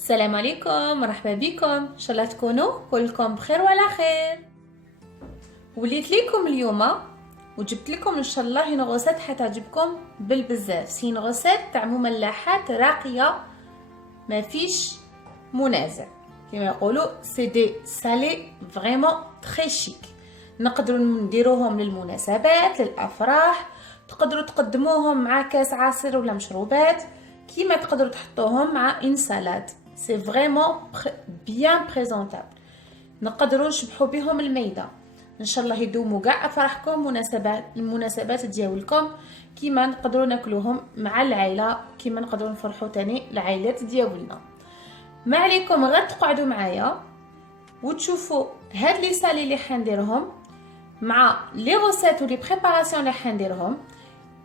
السلام عليكم، مرحبا بكم. ان شاء الله تكونوا كلكم بخير وعلى خير. وليت لكم اليوم وجبت لكم ان شاء الله هنا غوسات حتعجبكم بالبزاف. سين غوسات تاع مملحات راقيه ما فيش منازع، كما يقولوا سي دي سالي فريمون تري شيك. نقدروا نديروهم للمناسبات، للافراح، تقدروا تقدموهم مع كاس عصير ولا مشروبات، كيما تقدروا تحطوهم مع ان سالاد. سي فريمون بيان بريزونطابل. نقدروا نشبحوا بهم الميده. ان شاء الله يدوموا كاع افراحكم، المناسبات ديالكم، كيما نقدروا ناكلوهم مع العائله، كيما نقدروا نفرحوا تاني العائلات ديالنا. ما عليكم غير تقعدوا معايا وتشوفوا هاد لي سالي اللي حنديرهم مع لي غوسيت ولي بريباراسيون اللي حنديرهم.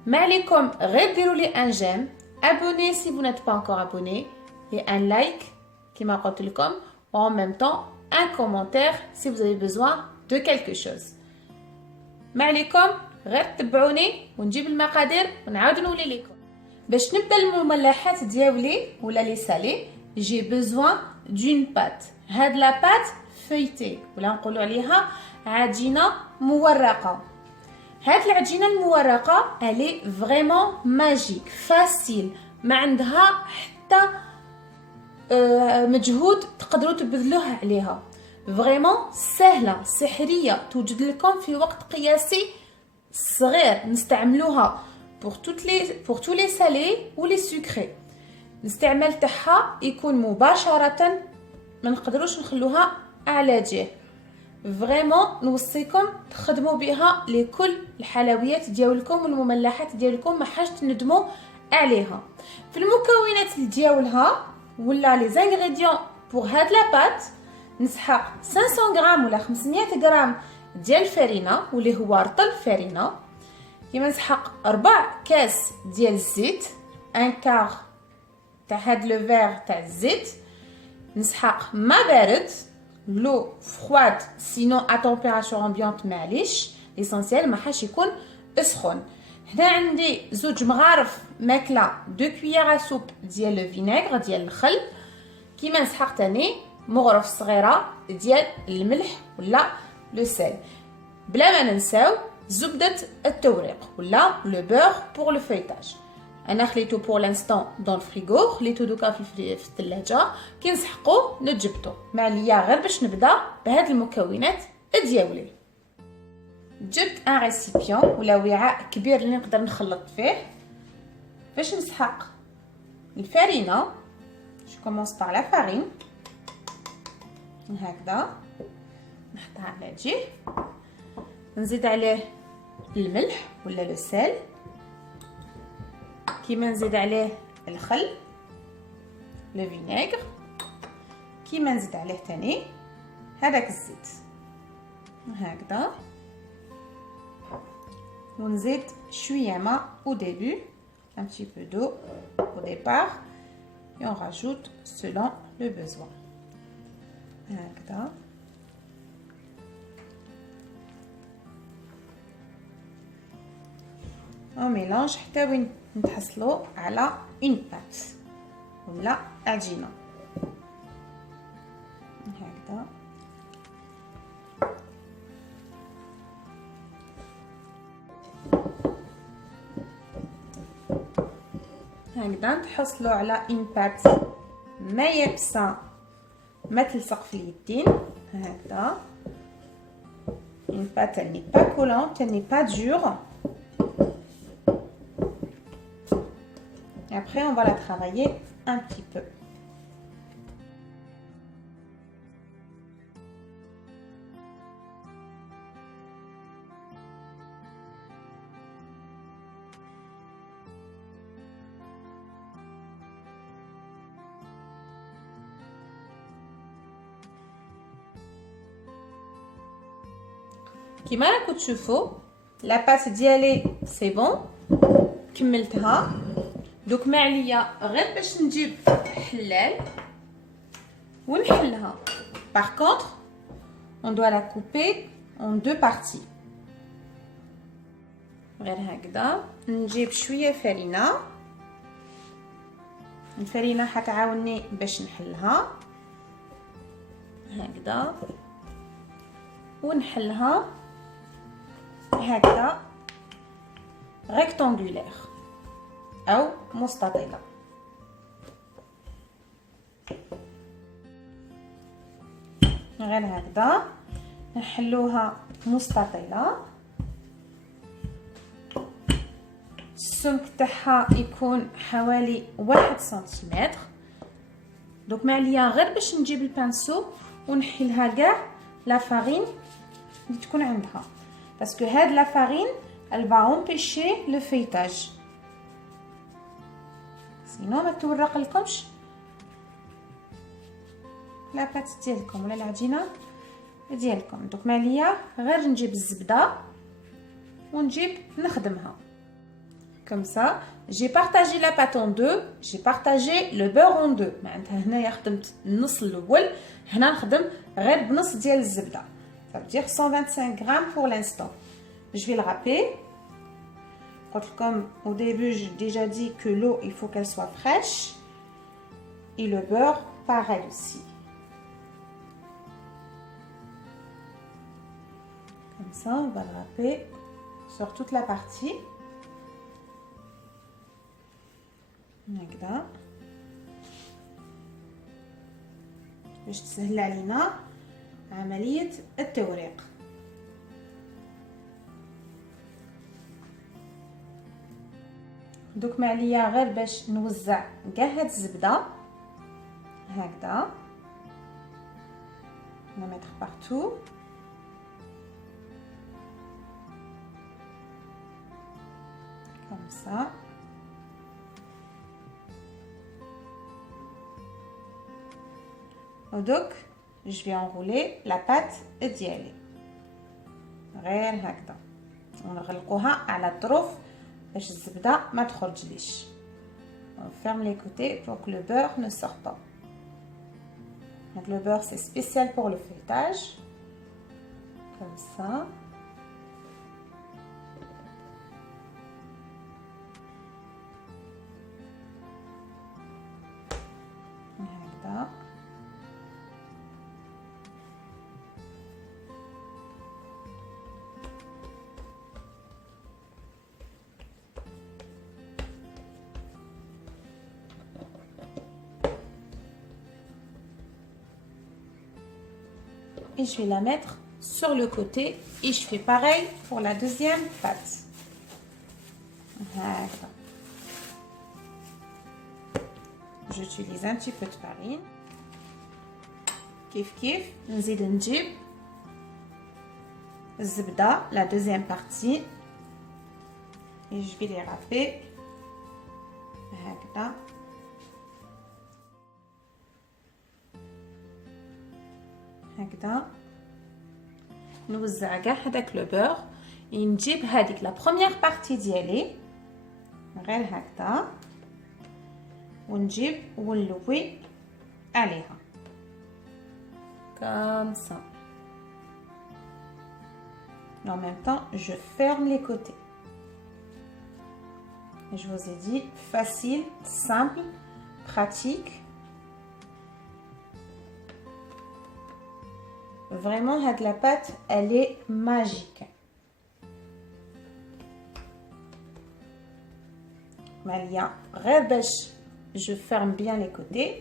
ما عليكم غير ديروا لي ان جيم، abonnez si vous n'êtes pas encore abonné, et un like كما قلت لكم, ou en même temps un commentaire si vous avez besoin de quelque chose. ما عليكم غير تتبعوني ونجيب المقادير ونعاود نولي لكم. باش نبدا المملحات ديالي ولا لي سالي j'ai besoin d'une pâte. هاد لا بات فيتي ولا نقولوا عليها عجينه مورقه. هاد العجينه المورقه الي فريمون ماجيك فاسيل، ما عندها حتى مجهود تقدروا تبذلوه عليها. فريمون سهله سحريه، توجد لكم في وقت قياسي صغير. نستعملوها pour tous les salés ou les sucrés. الاستعمال تاعها يكون مباشره، ما نقدروش نخلوها على جهه. فريمون نوصيكم تخدموا بها لكل الحلويات ديالكم والمملحات ديالكم، ما حاجه تندموا عليها. في المكونات ديالها ولا لي زانغريديون بور هاد لا بات نسحق 500 غرام ولا 500 غرام ديال الفرينه واللي هو رطل فرينه. كيما نسحق 4 كاس ديال الزيت، ان كار تاع هاد لو فير تاع الزيت. نسحق ما بارد، لو فرواد سينو ا تمبيراتور امبيونت معليش، ليسونسيال ما حاش يكون سخون. هنا عندي 2 مغارف ماكله 2 كويير سوب ديال الفينيغر ديال الخل. كيما نسحق تاني مغرف صغيره ديال الملح ولا لو سيل. بلا ما ننساو زبده التوريق ولا لو بور بور لو فيتاج. انا خليته بور لانستون دون الفريغو، خليته دوكا في الثلاجه. كي نسحقو نجبدو مع ليا غير باش نبدا بهاد المكونات ديالي. جبت ان ريسيبيون ولا وعاء كبير اللي نقدر نخلط فيه باش نسحق الفرينه. جو كومونس بار لا فارين هكذا، نحطها على جهه، نزيد عليه الملح ولا لو سيل، كيما نزيد عليه الخل لو فينيغر، كيما نزيد عليه تاني هذاك الزيت هكذا، ونزيد شويه ماء au début, un petit peu d'eau au départ, et on rajoute selon le besoin هكذا. on mélange حتى وين نتحصلوا على une pâte ولا عجينه هكذا. هكذا نتحصلوا على une pâte ما يابسه ما تلصق في اليدين هكذا. une pâte elle n'est pas collante, elle n'est pas dure. Et après, on va la travailler un petit peu. كيما راكم تشوفوا لا بات ديالي سي بون، كملتها. دوك ما عليا غير باش نجيب حلال ونحلها. Par contre, on doit la couper en 2 parties. غير هكذا نجيب شويه فرينه الفرينه حتعاوني باش نحلها هكذا ونحلها هكذا ريكتانغولير او مستطيله. غير هكذا نحلوها مستطيله. السمك تاعها يكون حوالي 1 سنتيمتر. دوك ما عليا غير باش نجيب البانسو ونحي لها كاع لا فارين اللي تكون عندها، باسكو هاد لا فارين elle va empêcher le feuilletage. سينو ما تورق لكمش لا بات ديالكم ولا العجينه ديالكم. دوك ما عليا غير نجيب الزبده ونجيب نخدمها. Comme ça, j'ai partagé la pâte en deux, j'ai partagé le beurre en deux. معناتها هنايا خدمت النص الاول، هنا نخدم غير بنص ديال الزبده. Ça veut dire 125 grammes pour l'instant. Je vais le râper. Comme au début, j'ai déjà dit que l'eau, il faut qu'elle soit fraîche. Et le beurre, pareil aussi. Comme ça, on va le râper sur toute la partie. هكذا باش تسهل علينا عملية التوريق. دوك ما عليا غير باش نوزع كاع هاد الزبدة هكذا نميتر بارتو. comme ça. ودوك je vais enrouler la pâte ديالي غير هكذا ونغلقوها على الظروف باش الزبده ما تخرجليش. on ferme les côtés pour que le beurre ne sorte pas. Donc le beurre c'est spécial pour le feuilletage comme ça. هكذا et je vais la mettre sur le côté et je fais pareil pour la deuxième pâte. Voilà. J'utilise un petit peu de farine. Kif kif, نزيد نجيب الزبدة la deuxième partie et je vais les râper هكذا. هكذا نوزع كاع هذاك لو بور. نجيب هذيك لا بروميير بارتي ديالي غير هكذا ونجيب ونلوي عليها comme ça. Et en même temps, je ferme les côtés. Et je vous ai dit, facile, simple, pratique. Vraiment, la pâte, elle est magique. Malia, rebêche. Je ferme bien les côtés.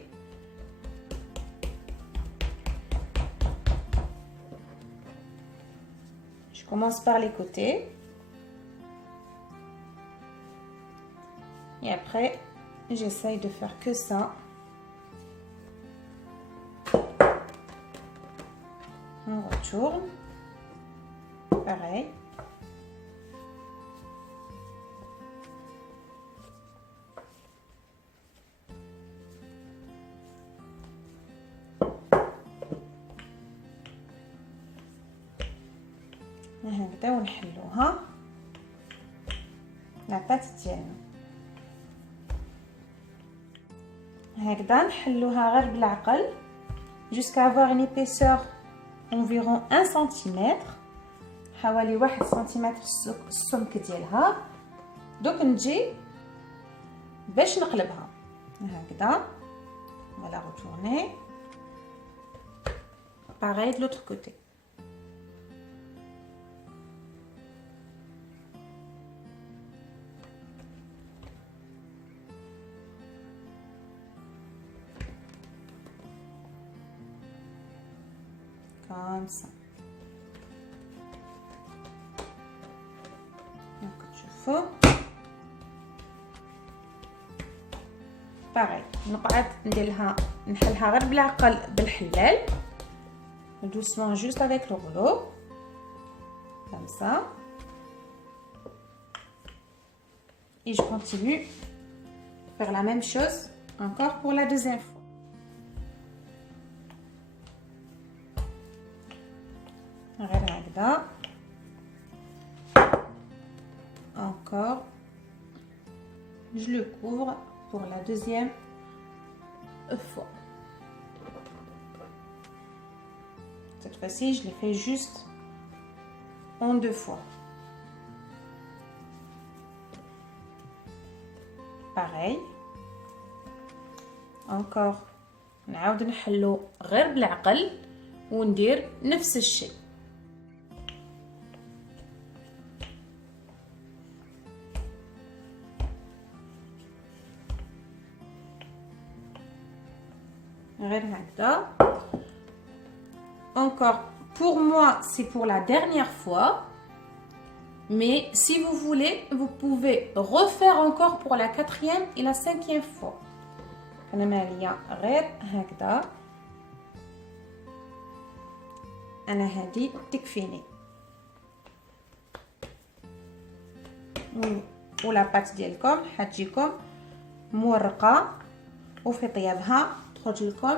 Je commence par les côtés. Et après, j'essaye de faire que ça. On retourne. Pareil. هكذا ونحلوها لاباط ديالنا هكذا نحلوها غير بالعقل jusqu'à avoir une épaisseur environ 1 cm حوالي 1 سنتيمتر السمك ديالها. دوك نجي باش نقلبها هكذا. On va la retourner. Pareil de l'autre côté. Comme ça. Donc, je fais. باغي نقعد نديرها نحلها غير بالعقل بالحلال doucement juste avec le rouleau comme ça et je continue faire la même chose encore pour la deuxième fois. غير هكذا encore je le couvre pour la deuxième fois. Cette fois-ci, je l'ai fait juste en 2 fois. Pareil. Encore. نعاود نحلو غير بالعقل وندير نفس الشيء. Encore, pour moi, c'est pour la dernière fois. Mais si vous voulez, vous pouvez refaire encore pour la 4e et la 5e fois. أنا مالية غير هكذا. أنا هذه تكفيني. ولا بات ديالكم حتجيكم مورقة وفي طيابها تخرج لكم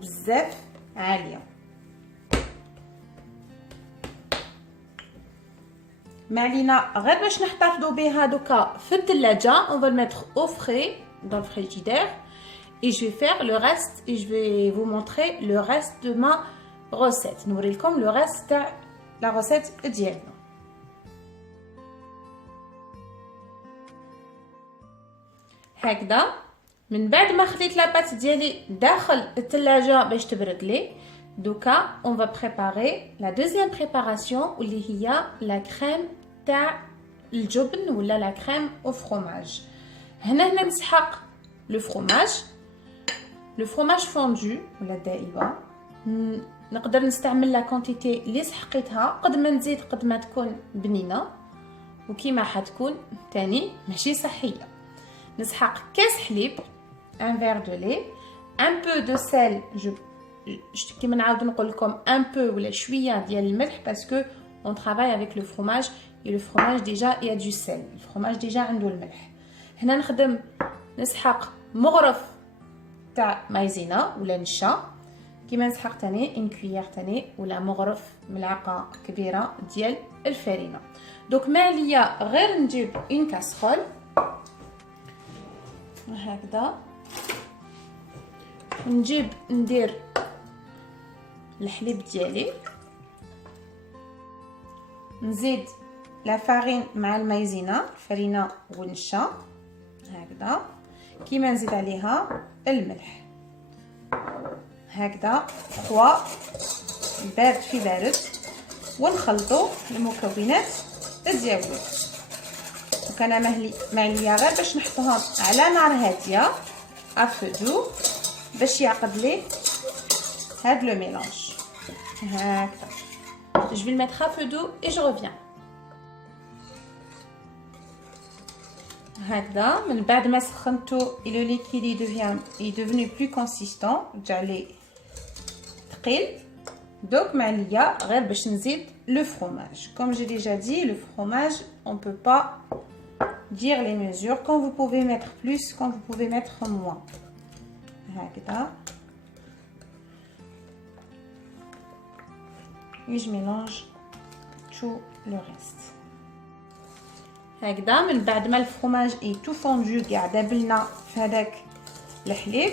بزاف عاليه. ما علينا غير باش نحتفظوا بها دوكا في الثلاجه. on va le mettre au frais dans le frigidaire et je vais faire le reste et je vais vous montrer le reste de ma recette. نوريلكم le reste تاع la recette ديالنا. هكذا من بعد ما خليت لاباط ديالي داخل الثلاجه باش تبرد لي دوكا on va préparer la deuxième préparation واللي هي la crème تاع الجبن ولا la crème au fromage. هنا نسحق le fromage fondu ولا الدائبه. نقدر نستعمل لا كونتيتي اللي سحقيتها قد ما نزيد قد ما تكون بنينه وكيما حتكون تاني ماشي صحيه. نسحق كاس حليب un verre de lait, un peu de sel, كيما نعاود نقول لكم un peu ولا شويه ديال الملح parce que on travaille avec le fromage et le fromage déjà il y a du sel. Le fromage déjà عنده الملح. هنا نخدم نسحق مغرف تاع مايزينا ولا نشا كيما نسحق تاني ان كويير تاني ولا مغرف ملعقه كبيره ديال الفرينه. دوك ما عليا غير نجيب une casserole هكذا ونجيب ندير الحليب ديالي نزيد لا فارين مع المايزينا الفرينه والنشا هكذا كيما نزيد عليها الملح هكذا 3 بارد في بارد ونخلطوا المكونات ديالو. وكان مهليه غير باش نحطوها على نار هاديه افدو باش يعقد لي هاد لو ميلانج هكذا. Je vais le mettre à feu doux et je reviens. هكذا من بعد ما سخنتو et le liquide est devenu plus consistant رجع لي ثقيل. دوك معليا غير باش نزيد le fromage. Comme j'ai déjà dit, le fromage on peut pas dire les mesures, quand vous pouvez mettre plus, quand vous pouvez mettre moins. هكذا et je mélange tout le reste. هكذا من بعد ما الفرomage est tout fondu قاعده بلنا في هذاك الحليب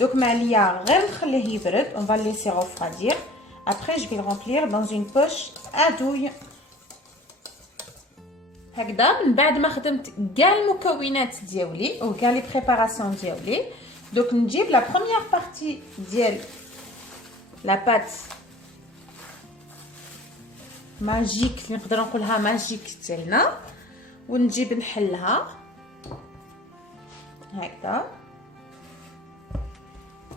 دوك ما عليا غير نخليه يبرد. on va le laisser refroidir. Après je vais le remplir dans une poche à douille. هكذا من بعد ما خدمت كاع المكونات ديالي و كاع لي بريباراسيون ديالي دوك نجيب لا بروميير بارتي ديال لا بات ماجيك اللي نقدر نقولها ماجيك ديالنا ونجيب نحلها هكذا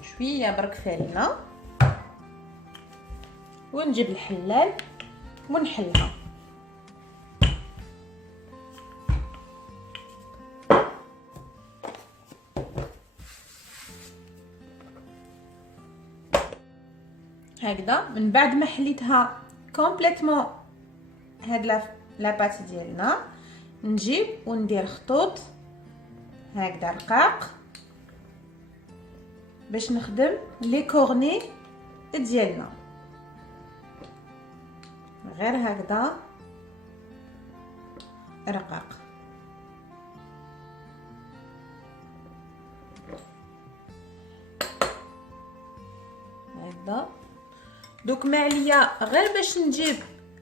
شويه برك فالنا ونجيب الحلال ونحلها. هكذا من بعد ما حليتها كومبليتمون هاد لا بات ديالنا نجيب وندير خطوط هكذا رقاق باش نخدم لي كورني ديالنا غير هكذا رقاق. هكذا دوك ما عليا غير باش نجيب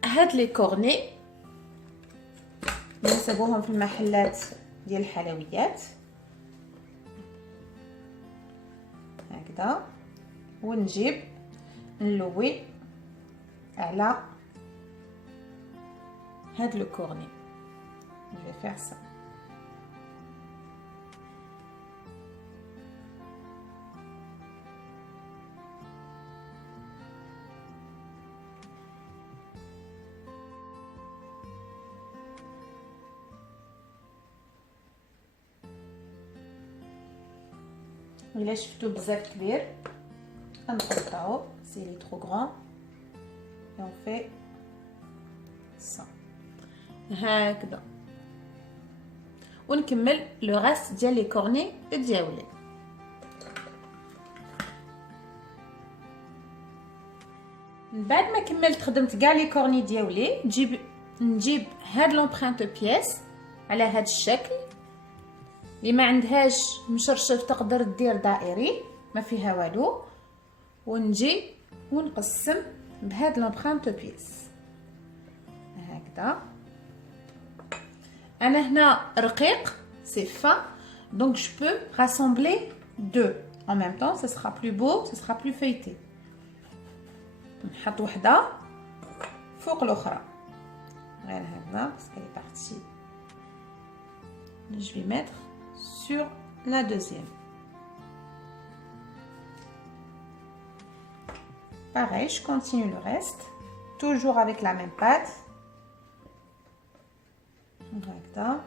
هاد لي كورني نسبوهم في المحلات ديال الحلويات هكذا ونجيب نلوي على هاد لو كورني. Je vais faire ça. إلا شفتو بزاف كبير غنقطعو سي لي ترو غران et on fait ça هكذا ونكمل لو راست ديال لي كورني ديالي. من بعد ما كملت خدمت كاع لي كورني ديالي نجيب هاد لومبرانت بيس على هاد الشكل اللي ما عندهاش مشرشف تقدر دير دائري ما فيها والو ونجي ونقسم بهاد لومبرانت بيس هكذا. انا هنا رقيق سي فان donc je peux rassembler deux en même temps, ce sera plus beau, ce sera plus feuilleté. نحط وحده فوق الاخرى غير هكذا parce qu'elle est partie. Je vais mettre sur la deuxième. Pareil, je continue le reste, toujours avec la même pâte. هكذا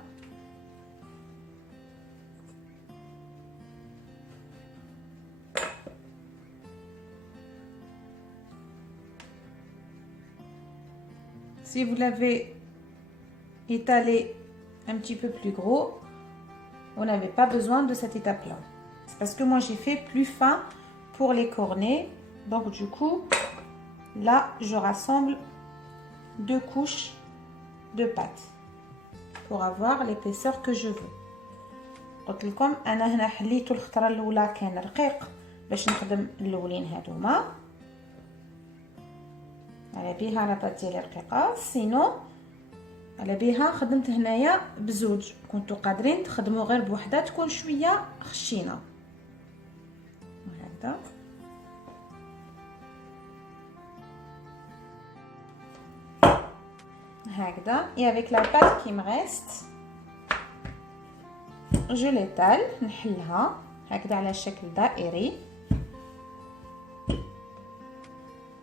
si vous l'avez étalé un petit peu plus gros, vous n'avez pas besoin de cette étape là. C'est parce que moi j'ai fait plus fin pour les cornets, donc du coup là je rassemble deux couches de pâte pour avoir l'épaisseur que je veux. قلت لكم انا هنا حليت الخطره الاولى كان رقيق باش نخدم الاولين هادوما على بها لاباط ديالي رقيقه سينو على بها خدمت هنايا بزوج كنتو قادرين تخدموا غير بوحده تكون شويه خشينه هكذا. هكذا et avec la pâte qui me reste je l'étale نحلها هكذا على شكل دائري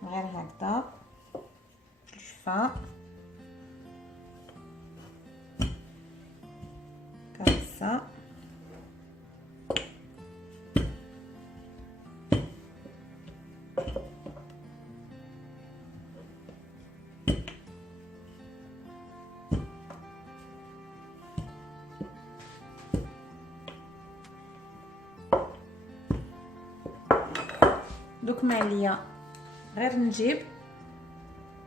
غير هكذا plus fin comme ça. دوك ما عليا غير نجيب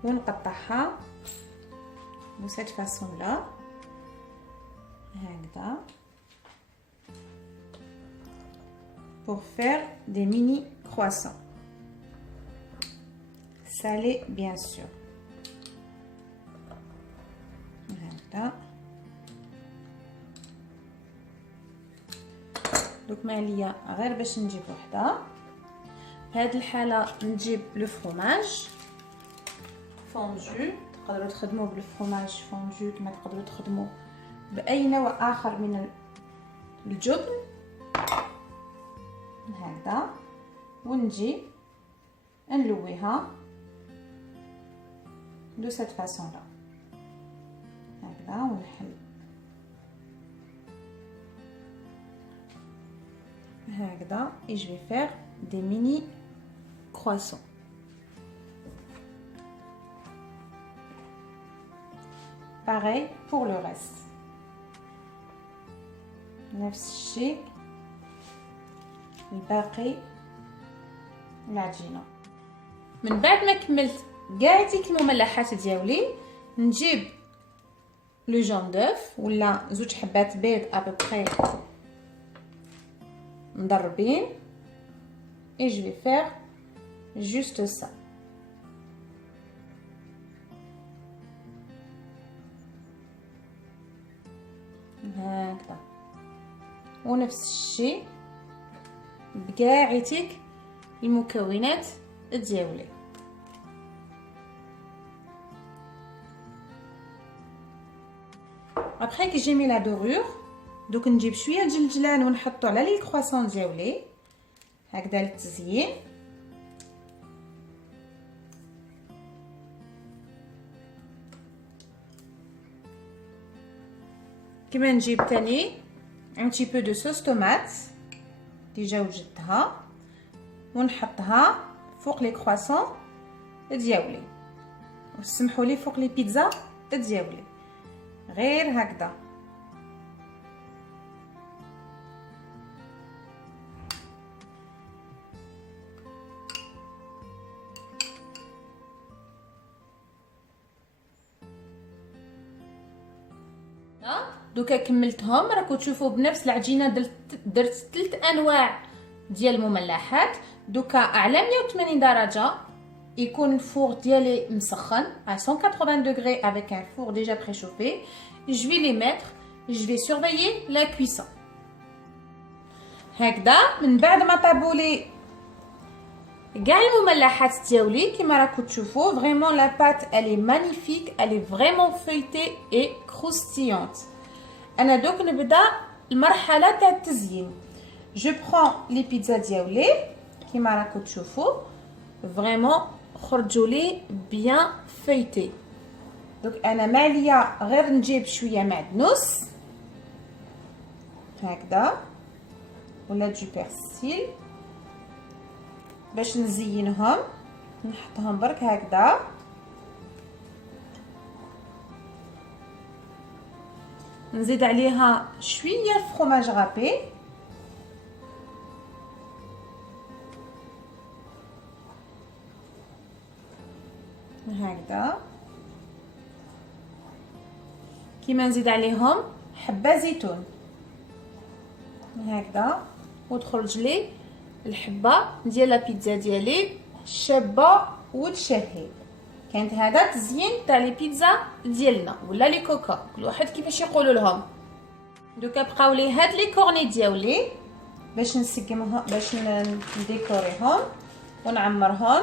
ونقطعها بهاد فاصون لا هكذا pour faire des mini croissants salés bien sûr هكذا دوك ما عليا غير باش نجيب وحده. في هذه الحاله نجيب لو فرomage فوندو. تقدروا تخدموا بالفرomage فوندو كما تقدروا تخدموا باي نوع اخر من الجبن هكذا. ونجي نلويها دو سيت فاصون لا هكذا ونحل هكذا. et je vais faire des mini croissants. Pareil pour le reste. نفس الشيء الباقي العجينه. من بعد ما كملت كاع ديك المملحات ديالي نجيب لو جون دوف ولا زوج حبات بيض ابوبري مضربين. et je vais faire juste ça. هكذا. ونفس الشيء بكاع المكونات ديالي. ابخي كي جي مي لا دورور دوك نجيب شويه الجلجلان ونحطو على لي كرواسون ديالي هكذا للتزيين. كما نجيب تاني un petit peu de sauce tomate ديجا وجدتها ونحطها فوق لي كرواسون ديالي. وسمحوا لي فوق لي بيتزا ديالي غير هكذا. دوكا كملتهم. راكم تشوفوا بنفس العجينه درت 3 انواع ديال المملحات. دوكا على 180 درجه يكون الفور ديالي مسخن à 180 degrés avec un four déjà préchauffé. Je vais les mettre, je vais surveiller la cuisson. هكذا من بعد ما طابوا لي كاع المملحات ديالي كما راكم تشوفوا فريمون لا بات elle est magnifique, elle est vraiment feuilletée et croustillante. انا دوك نبدا المرحله تاع التزيين. جو برون لي بيتزا ديالي كما راكم تشوفوا فريمون خرجوا لي بيان فيتي. دوك انا ما عليا غير نجيب شويه معدنوس هكذا ولا دو بيرسيل باش نزينهم. نحطهم برك هكذا. نزيد عليها شويه فرomage غابي هكذا. كيما نزيد عليهم حبه زيتون هكذا وتخرج لي الحبه ديال لا بيتزا ديالي شابه وتشهي. كانت هذا تزيين تاع لي بيتزا ديالنا ولا لي كوكا كل واحد كيفاش يقولوا لهم. دوكا بقاو لي هاد لي كورني ديالي باش نسقمهم باش نديكوريهم ونعمرهم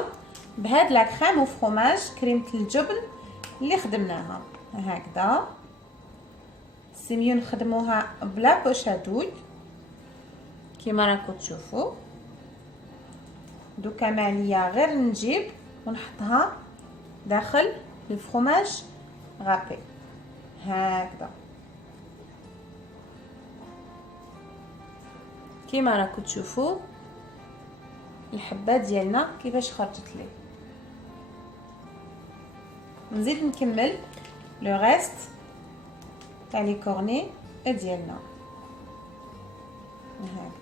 بهاد لا كريم وفرomage كريمه الجبن اللي خدمناها هكذا. سي ميو نخدموها بلا بوشادوي كيما راكم تشوفوا. دوكا ما عليا غير نجيب ونحطها داخل الفرomage غابي هكذا كيما راكم تشوفوا الحبات ديالنا كيفاش خرجت لي. نزيد نكمل لو ريست تاع لي كورني ديالنا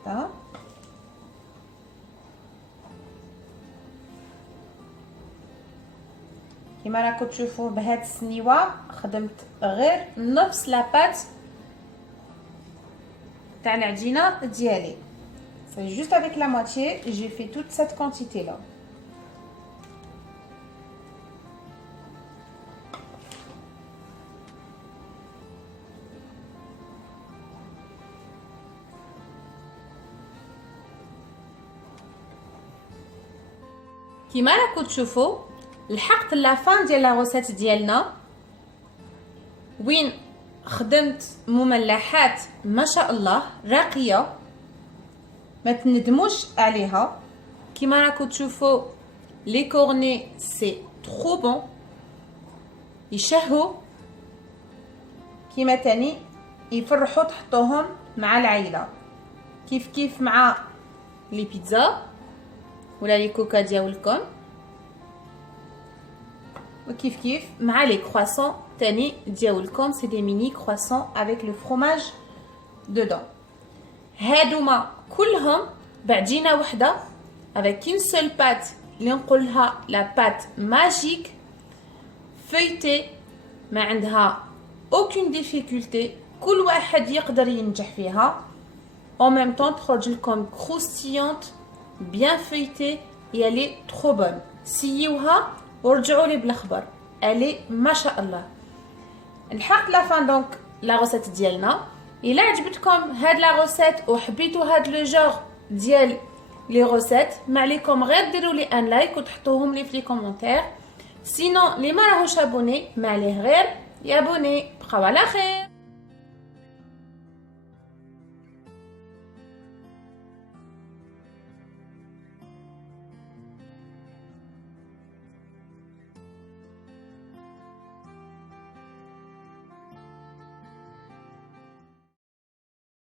هكذا. كما راكم تشوفوا بهاد السنيوه خدمت غير نفس لاباط تاع العجينه ديالي. C'est juste avec la moitié, j'ai fait toute cette quantité là. كيما راكم تشوفوا لحقت لافان ديال لا روسيت ديالنا وين خدمت مملحات ما شاء الله راقيه ما تندموش عليها. كيما راكم تشوفوا لي كورني سي ترو بون يشهوا كيما تاني يفرحوا تحطوهم مع العائله كيف مع لي بيتزا ولا لي كوكا ديالكم وكيف مع لي كرواسون تاني ديالكم. سي دي ميني كرواسون افيك لو فروماج دودون. هادوما كلهم بعجينه وحده افيك اون سول بات اللي نقولها لا بات ماجيك فيتي ما عندها aucune difficulté. كل واحد يقدر ينجح فيها. en même temps تخرج لكم croustillante bien feuilletée et elle est trop bonne. سيوها ورجعوا لي بالاخبار. elle est ما شاء الله. لحقت لا فان دونك لا روسيت ديالنا. الا عجبتكم هاد لا روسيت وحبيتوا هاد لو جور ديال لي روسيت ما عليكم غير ديروا لي ان لايك وتحطوهم لي في لي كومونتير. سينو اللي ما راهوش ابوني ما عليه غير يابوني. بقاو على خير.